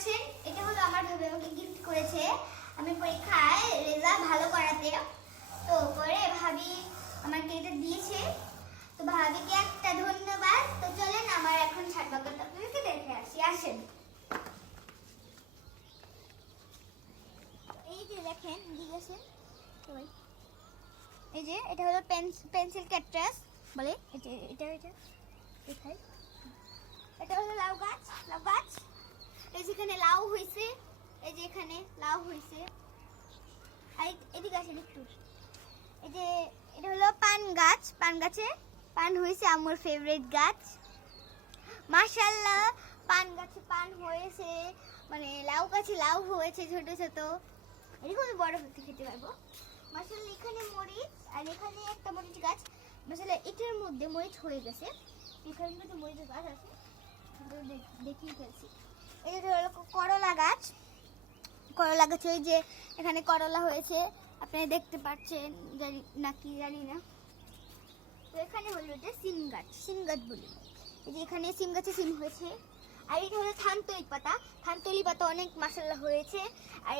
পাচ্ছেন এটা হলো আমার ভাবি আমাকে গিফট করেছে আমি পরীক্ষায় রেজাল্ট ভালো করাতে। তো পরে ভাবি আমাকে এটা দিয়েছে, তো ভাবিকে একটা ধন্যবাদ। তো চলেন আমার এখন ছাদ বাগানটা আপনাদেরকে দেখে আসি, আসেন। এই যে দেখেন, দিকে আসেন সবাই। এই যে এটা হলো পেন্সিল ক্যাকটাস বলে, এটা এটা এটা দেখাই। এটা হলো লাউ গাছ, লাউ গাছ। এই যেখানে লাউ হয়েছে, এই যে এখানে লাউ হয়েছে। আর এদিকে আসেন একটু। এই যে এটা হলো পান গাছ, পান গাছে পান হয়েছে, আমার ফেভারিট গাছ। মাশাআল্লাহ, পান গাছে পান হয়েছে, মানে লাউ গাছে লাউ হয়েছে ছোট ছোট। এরকম আমি বড় করতে খেতে পারবো। মাশাআল্লাহ, এখানে মরিচ, আর এখানে একটা মরিচ গাছ। মাশাআল্লাহ, এটার মধ্যে মরিচ হয়ে গেছে। এখানে কিন্তু মরিচ গাছ আছে, দেখিয়ে ফেলছি। এটা হলো করলা গাছ, করলা গাছে ওই যে এখানে করলা হয়েছে, আপনারা দেখতে পাচ্ছেন, জানি নাকি জানি না। তো এখানে হলো এটা সিম গাছ, সিম গাছ বলি। এই যে এখানে সিম গাছে সিম হয়েছে। আর এটা হলো থানতলি পাতা, থানতলি পাতা অনেক মাশাআল্লাহ হয়েছে। আর